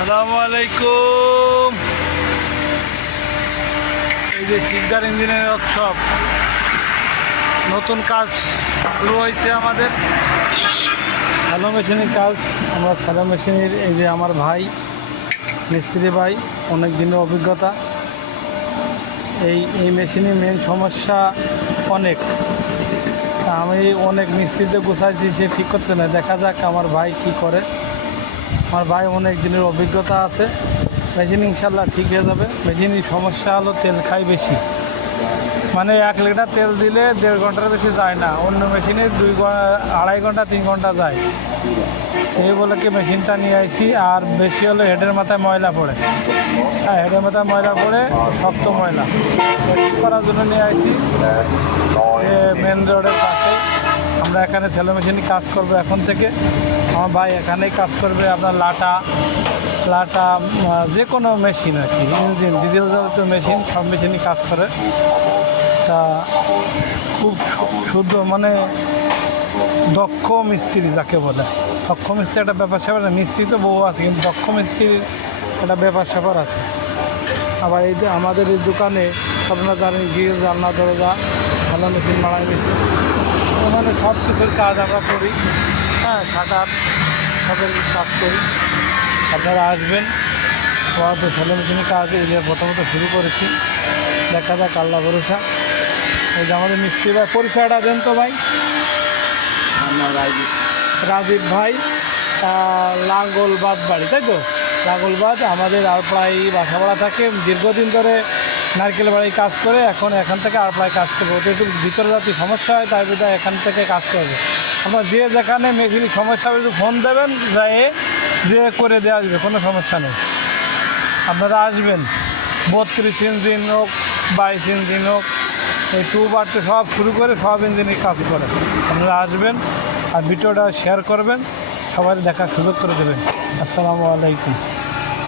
আসসালামু আলাইকুম। এই যে শিকদার ইঞ্জিনের ওয়ার্কশপ, নতুন কাজ শুরু হয়েছে আমাদের স্যালো মেশিনের কাজ। আমরা স্যালো মেশিনের এই যে আমার ভাই মিস্ত্রি ভাই, অনেক দিনের অভিজ্ঞতা। এই মেশিনের মেন সমস্যা অনেক, আমি অনেক মিস্ত্রিতে গুছাইছি, সে ঠিক করতে না। দেখা যাক আমার ভাই কি করে। আমার ভাই অনেক দিনের অভিজ্ঞতা আছে, মেশিন ইনশাল্লাহ ঠিক হয়ে যাবে। মেশিনের সমস্যা হলো তেল খাই বেশি, মানে 1 লিটার তেল দিলে 1.5 ঘন্টার বেশি যায় না। অন্য মেশিনে 2.5 ঘন্টা 3 ঘন্টা যায়। সেই বলে কি মেশিনটা নিয়ে আইছি। আর বেশি হলে হেডের মাথায় ময়লা পড়ে, হ্যাঁ হেডের মাথায় ময়লা পড়ে, শক্ত ময়লা। ঠিক করার জন্য নিয়ে আইছি মেন রোডের পাশে। আমরা এখানে স্যালো মেশিনে কাজ করবো এখন থেকে। আমার ভাই এখানেই কাজ করবে। আপনার লাটা যে কোনো মেশিন আর কি, ইঞ্জিন ডিজেল চালিত মেশিন, সব মেশিনই কাজ করে। তা খুব শুদ্ধ, মানে দক্ষ মিস্ত্রি যাকে বলে। দক্ষ মিস্ত্রি একটা ব্যাপার স্যাপার, মিস্ত্রি তো বহু আছে, কিন্তু দক্ষ মিস্ত্রির একটা ব্যাপার স্যাপার আছে। আবার এই যে আমাদের এই দোকানে আপনারা জানেন, গ্রিল, জানলা, দরজা, ভালো মেশিন, মাড়াই মেশিন, মানে সব কিছুর কাজ আমরা করি। হ্যাঁ, শাটার সবের কাজ করি। আপনারা আসবেন, আমাদের স্যালো মেশিনের কাজ এই যে প্রথমত শুরু করেছি। দেখা যাক, আল্লাহ ভরসা। এই যে আমাদের মিস্ত্রি ভাই, পরিচয়টা দেন তো ভাই। রাজীব ভাই, লাঙ্গলবাদ বাড়ি, তাই তো? লাঙ্গলবাদ আমাদের আরপ্লাই বাসা ভাড়া থাকে। দীর্ঘদিন ধরে নারকেল বাড়ি কাজ করে, এখন এখান থেকে আরপ্লাই কাজ করবো। যেহেতু ভিতরে যাতে সমস্যা হয়, তাই বিধায় এখান থেকে কাজ করবে। আমরা যে যেখানে মেশিন সমস্যা হবে একটু ফোন দেবেন, যায় যে করে দেওয়া যাবে, কোনো সমস্যা নেই। আপনারা আসবেন, 32 ইঞ্জিন হোক, 22 ইঞ্জিন হোক, এই 2 বাড়তে সব শুরু করে সব ইঞ্জিনের কাজ করে। আপনারা আসবেন আর ভিডিওটা শেয়ার করবেন, সবাই দেখার সুযোগ করে দেবেন। আসসালামু আলাইকুম।